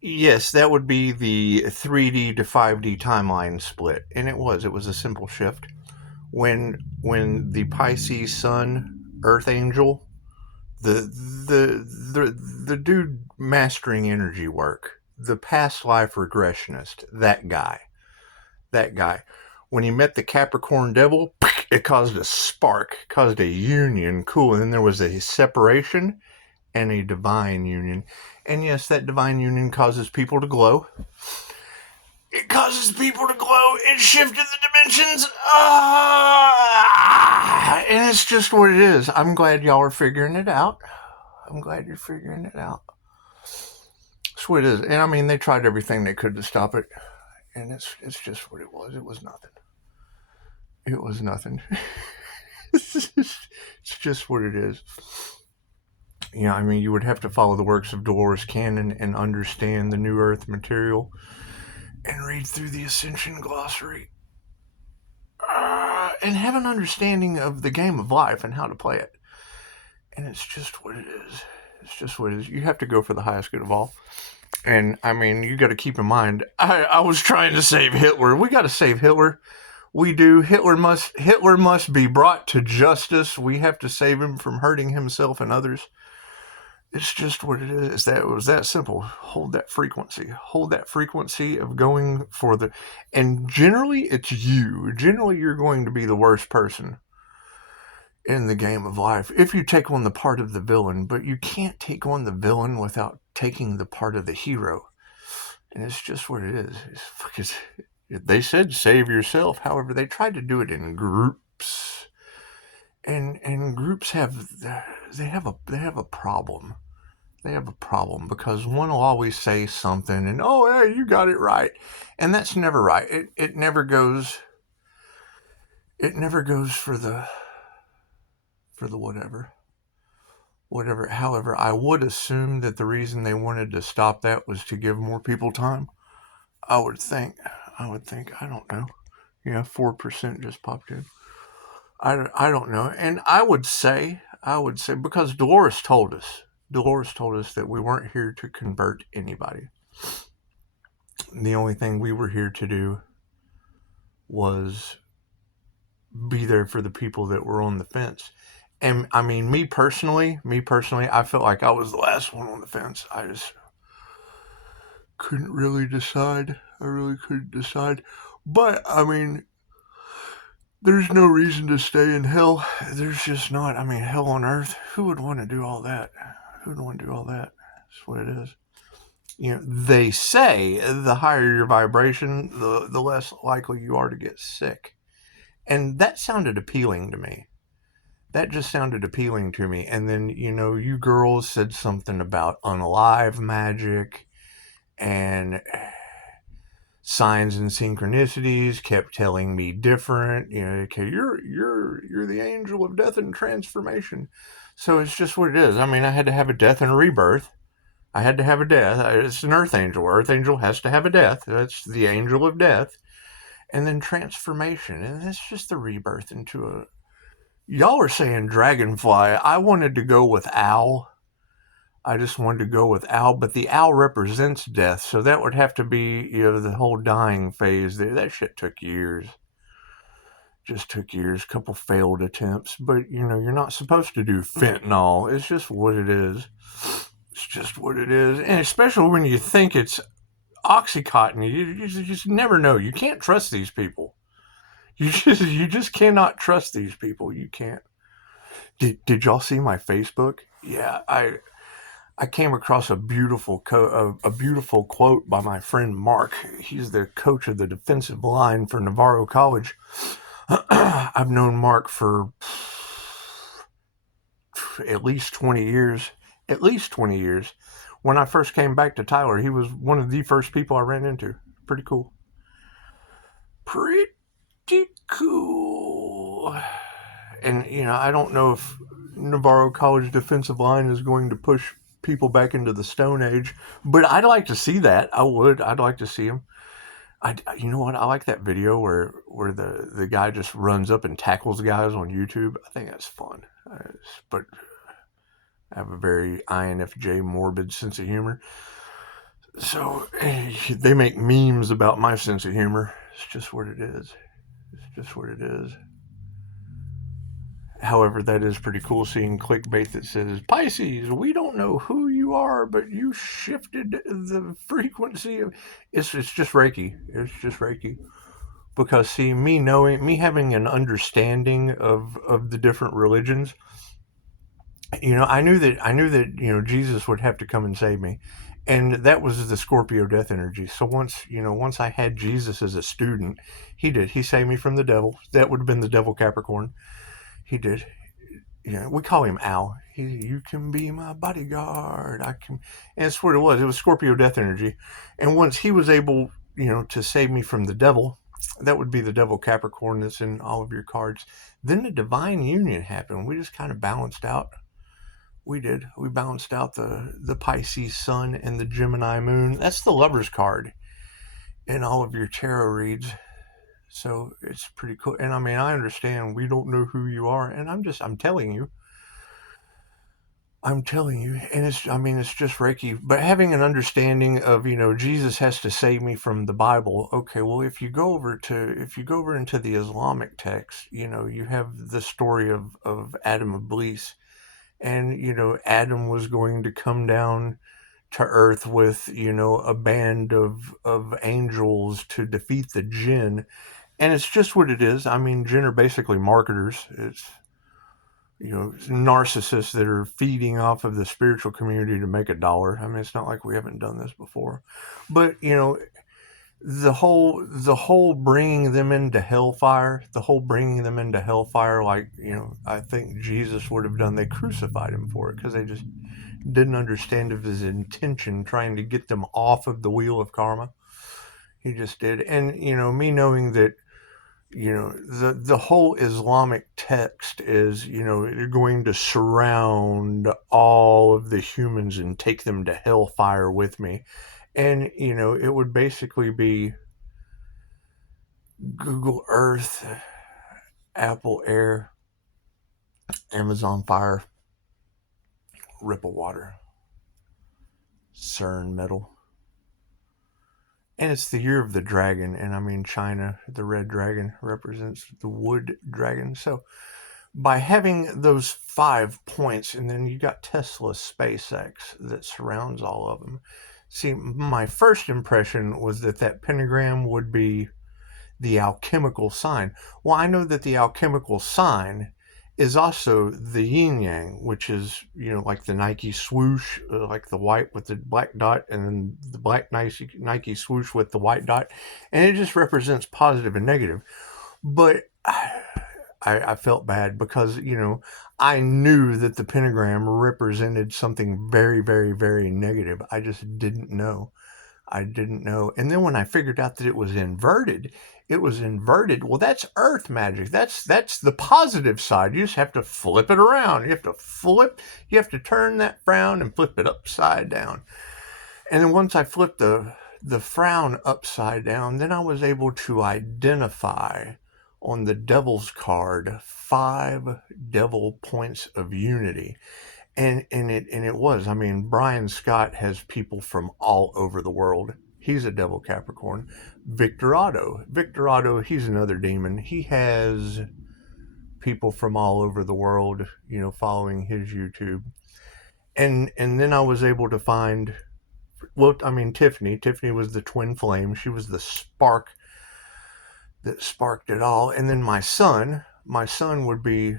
Yes, that would be the 3D to 5D timeline split, and it was a simple shift. When the Pisces Sun Earth Angel, the the dude mastering energy work, the past life regressionist, that guy. When he met the Capricorn Devil, it caused a spark, caused a union, cool, and then there was a separation and a divine union. And yes, that divine union causes people to glow. It causes people to glow. It shifted the dimensions. And it's just what it is. I'm glad y'all are figuring it out. I'm glad you're figuring it out. That's what it is. And I mean, they tried everything they could to stop it. And it's just what it was. It was nothing. It was nothing. It's just what it is. Yeah, I mean, you would have to follow the works of Dolores Cannon and understand the New Earth material and read through the Ascension glossary and have an understanding of the game of life and how to play it. And it's just what it is. It's just what it is. You have to go for the highest good of all. And I mean, you got to keep in mind, I was trying to save Hitler. We got to save Hitler. We do. Hitler must be brought to justice. We have to save him from hurting himself and others. It's just what it is. It was that simple. Hold that frequency. Hold that frequency of going for the... And generally, it's you. Generally, you're going to be the worst person in the game of life if you take on the part of the villain. But you can't take on the villain without taking the part of the hero. And it's just what it is. They said save yourself. However, they tried to do it in groups. And groups have a problem. They have a problem because one will always say something and, oh yeah, you got it right, and that's never right. It never goes. It never goes for the whatever. However, I would assume that the reason they wanted to stop that was to give more people time. I would think. I don't know. Yeah, 4% just popped in. I don't know. And I would say, because Dolores told us that we weren't here to convert anybody. The only thing we were here to do was be there for the people that were on the fence. And I mean, me personally, I felt like I was the last one on the fence. I just couldn't really decide. I really couldn't decide. But I mean, there's no reason to stay in hell. There's just not. I mean, hell on earth. Who would want to do all that? Who would want to do all that? That's what it is. You know, they say the higher your vibration, the less likely you are to get sick. And that sounded appealing to me. That just sounded appealing to me. And then, you girls said something about unalive magic and signs and synchronicities, kept telling me different. Okay, you're the angel of death and transformation. So it's just what it is. I mean, I had to have a death and a rebirth. I had to have a death. It's an earth angel. Earth angel has to have a death. That's the angel of death. And then transformation. And that's just the rebirth into a... Y'all are saying dragonfly. I wanted to go with owl. I just wanted to go with owl, but the owl represents death, so that would have to be, the whole dying phase there. That shit took years. Just took years. A couple failed attempts, but you're not supposed to do fentanyl. It's just what it is. It's just what it is, and especially when you think it's Oxycontin, you just never know. You can't trust these people. You just cannot trust these people. You can't. Did y'all see my Facebook? Yeah, I came across a beautiful quote by my friend Mark. He's the coach of the defensive line for Navarro College. I've known Mark for at least 20 years. At least 20 years. When I first came back to Tyler, he was one of the first people I ran into. Pretty cool. Pretty cool. And, I don't know if Navarro College defensive line is going to push people back into the Stone Age, but I'd like to see that. I would. I'd like to see him. You know what? I like that video where the guy just runs up and tackles guys on YouTube. I think that's fun. But I have a very INFJ morbid sense of humor. So they make memes about my sense of humor. It's just what it is. It's just what it is. However, that is pretty cool seeing clickbait that says, Pisces, we don't know who you are, but you shifted the frequency of. It's just Reiki. It's just Reiki. Because, see, me having an understanding of the different religions, I knew that Jesus would have to come and save me. And that was the Scorpio death energy. So once I had Jesus as a student, he saved me from the devil. That would have been the devil Capricorn. He did. We call him Al. You can be my bodyguard. I can, and that's what it was. It was Scorpio death energy, and once he was able, to save me from the devil, that would be the devil Capricorn that's in all of your cards. Then the divine union happened. We just kind of balanced out. We did. We balanced out the Pisces sun and the Gemini moon. That's the Lover's card in all of your tarot reads. So it's pretty cool. And I mean, I understand we don't know who you are, and I'm telling you. And it's just Reiki. But having an understanding of, Jesus has to save me from the Bible. Okay, well, if you go over into the Islamic text, you have the story of Adam Iblis, and Adam was going to come down to Earth with a band of angels to defeat the jinn, and it's just what it is. I mean, jinn are basically marketers. It's narcissists that are feeding off of the spiritual community to make a dollar. I mean, it's not like we haven't done this before, but the whole bringing them into hellfire, like I think Jesus would have done. They crucified him for it because they just didn't understand of his intention, trying to get them off of the wheel of karma. He just did, and me knowing that the whole Islamic text is you're going to surround all of the humans and take them to hellfire with me, and it would basically be Google Earth, Apple Air, Amazon Fire, Ripple Water, CERN Metal. And it's the year of the dragon, and I mean China, the red dragon represents the wood dragon. So by having those 5 points, and then you got Tesla's SpaceX that surrounds all of them. See, my first impression was that pentagram would be the alchemical sign. Well, I know that the alchemical sign is also the yin yang, which is, like the Nike swoosh, like the white with the black dot, and then the black Nike swoosh with the white dot. And it just represents positive and negative. But I felt bad because, I knew that the pentagram represented something very, very, very negative. I just didn't know. I didn't know. And then when I figured out that it was inverted. Well, that's earth magic. That's the positive side. You just have to flip it around. You have to turn that frown and flip it upside down. And then once I flipped the frown upside down, then I was able to identify on the devil's card 5 devil points of unity. And it was. I mean, Brian Scott has people from all over the world. He's a devil Capricorn. Victor Otto, he's another demon. He has people from all over the world, following his YouTube. And then I was able to find, well, I mean, Tiffany was the twin flame. She was the spark that sparked it all. And then my son would be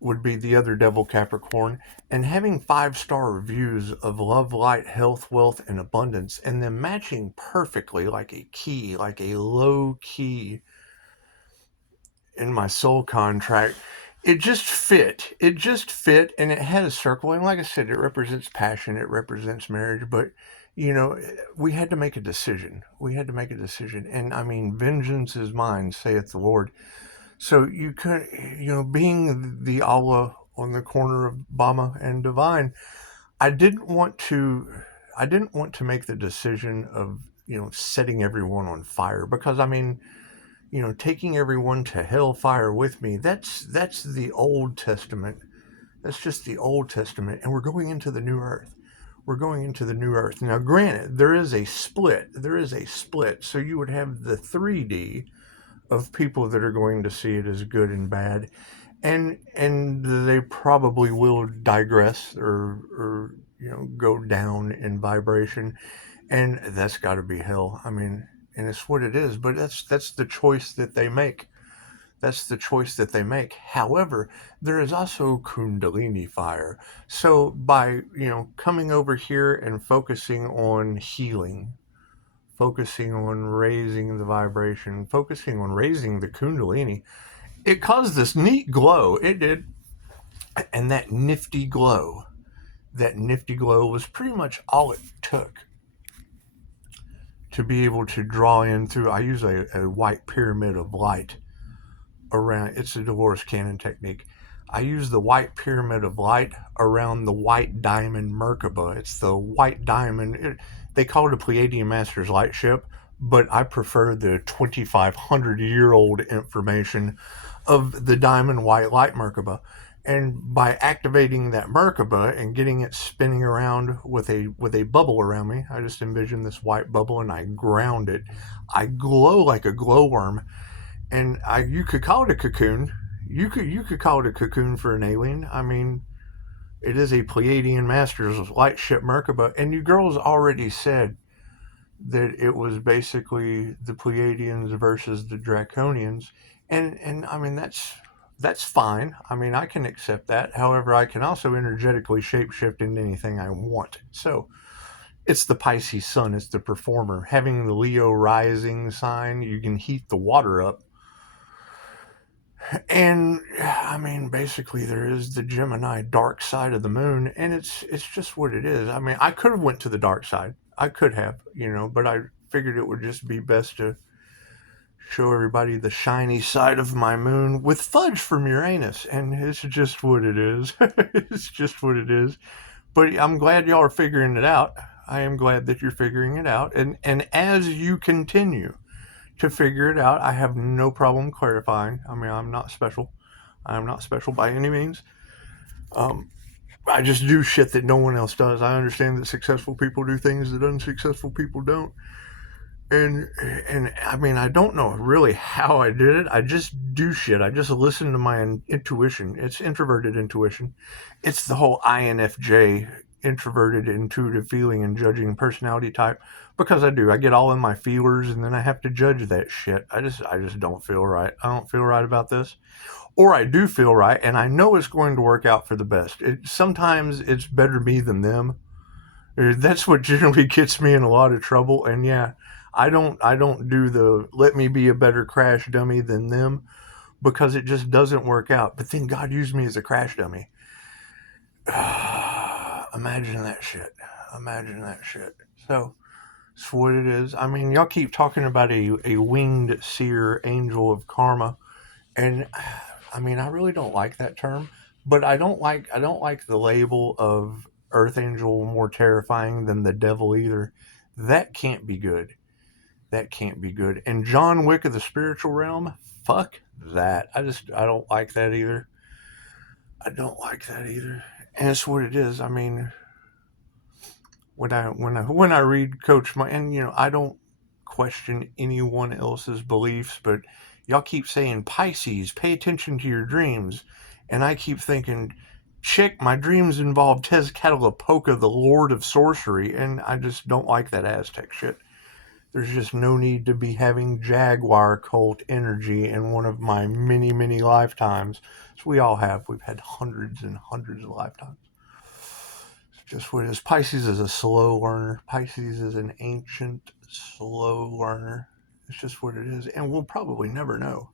the other devil Capricorn, and having 5-star reviews of love, light, health, wealth, and abundance, and them matching perfectly like a low key in my soul contract. It just fit, and it had a circle, and like I said, it represents passion, it represents marriage, but we had to make a decision. And I mean, vengeance is mine, saith the Lord. So you could, being the Allah on the corner of Bama and Divine, I didn't want to make the decision of, setting everyone on fire, because I mean, taking everyone to hellfire with me, that's the Old Testament. That's just the Old Testament, and we're going into the New Earth. We're going into the new Earth. Now, granted, there is a split. So you would have the 3D of people that are going to see it as good and bad, and they probably will digress or go down in vibration, and that's got to be hell. I mean, and it's what it is. But that's the choice that they make. However, there is also Kundalini fire. So by coming over here and focusing on healing, focusing on raising the vibration, focusing on raising the Kundalini, it caused this neat glow. It did. And that nifty glow was pretty much all it took to be able to draw in through. I use a white pyramid of light around. It's a Dolores Cannon technique. I use the white pyramid of light around the white diamond Merkaba. It's the white diamond. They call it a Pleiadian Master's light ship, but I prefer the 2,500-year-old information of the diamond white light Merkaba. And by activating that Merkaba and getting it spinning around with a bubble around me, I just envision this white bubble and I ground it. I glow like a glowworm. And you could call it a cocoon. You could call it a cocoon for an alien. I mean, it is a Pleiadian Masters light ship Merkaba, and you girls already said that it was basically the Pleiadians versus the Draconians, and I mean that's fine. I mean, I can accept that. However, I can also energetically shapeshift into anything I want. So it's the Pisces sun. It's the performer. Having the Leo rising sign, you can heat the water up. And I mean, basically, there is the Gemini dark side of the moon, and it's just what it is. I mean, I could have went to the dark side. I could have, but I figured it would just be best to show everybody the shiny side of my moon with fudge from Uranus, and it's just what it is. It's just what it is. But I'm glad y'all are figuring it out. I am glad that you're figuring it out, and as you continue to figure it out, I have no problem clarifying. I mean, I'm not special. I'm not special by any means. I just do shit that no one else does. I understand that successful people do things that unsuccessful people don't. And I mean, I don't know really how I did it. I just do shit. I just listen to my intuition. It's introverted intuition. It's the whole INFJ, introverted intuitive feeling and judging personality type, because I do. I get all in my feelers and then I have to judge that shit. I just don't feel right. I don't feel right about this. Or I do feel right and I know it's going to work out for the best. Sometimes it's better me than them. That's what generally gets me in a lot of trouble. And yeah, I don't do the let me be a better crash dummy than them, because it just doesn't work out. But then God used me as a crash dummy. Imagine that shit. So it's what it is. I mean, y'all keep talking about a winged seer angel of karma, and I mean, I really don't like that term. But I don't like the label of Earth Angel more terrifying than the devil either. That can't be good. And John Wick of the spiritual realm, fuck that. I don't like that either. And it's what it is. I mean, when I read Coach Mike, and I don't question anyone else's beliefs, but y'all keep saying Pisces, pay attention to your dreams, and I keep thinking, chick, my dreams involve Tezcatlipoca, the Lord of Sorcery, and I just don't like that Aztec shit. There's just no need to be having Jaguar cult energy in one of my many, many lifetimes. So we all have. We've had hundreds and hundreds of lifetimes. It's just what it is. Pisces is a slow learner. Pisces is an ancient, slow learner. It's just what it is. And we'll probably never know.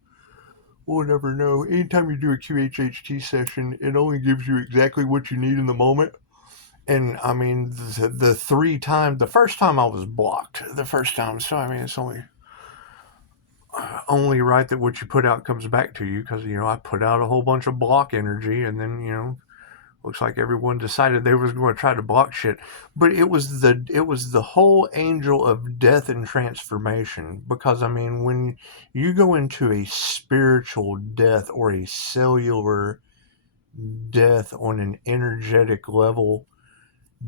We'll never know. Anytime you do a QHHT session, it only gives you exactly what you need in the moment. And I mean, the first time I was blocked. So I mean, it's only right that what you put out comes back to you, because I put out a whole bunch of block energy, and then looks like everyone decided they was going to try to block shit. But it was the whole angel of death and transformation, because I mean, when you go into a spiritual death or a cellular death on an energetic level,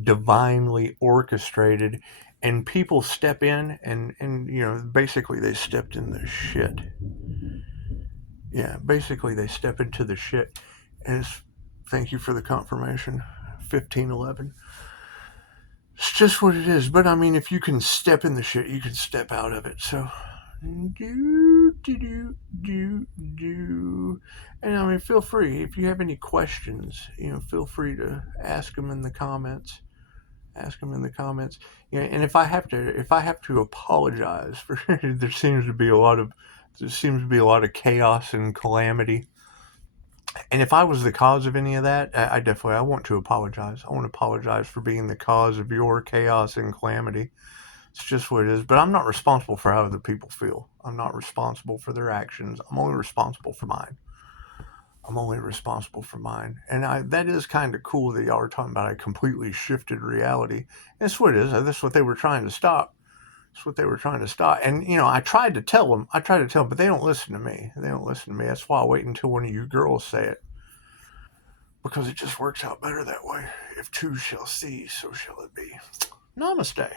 divinely orchestrated, and people step in and basically they stepped in the shit. Yeah, basically they step into the shit. And thank you for the confirmation. 1511. It's just what it is. But I mean, if you can step in the shit, you can step out of it. So do. And I mean, feel free if you have any questions. Feel free to ask them in the comments. Ask them in the comments. And if I have to apologize for there seems to be a lot of chaos and calamity. And if I was the cause of any of that, I want to apologize. I want to apologize for being the cause of your chaos and calamity. It's just what it is. But I'm not responsible for how other people feel. I'm not responsible for their actions. I'm only responsible for mine. And that is kind of cool that y'all are talking about a completely shifted reality. That's what it is. That's what they were trying to stop. And, I tried to tell them, but they don't listen to me. That's why I wait until one of you girls say it. Because it just works out better that way. If two shall see, so shall it be. Namaste.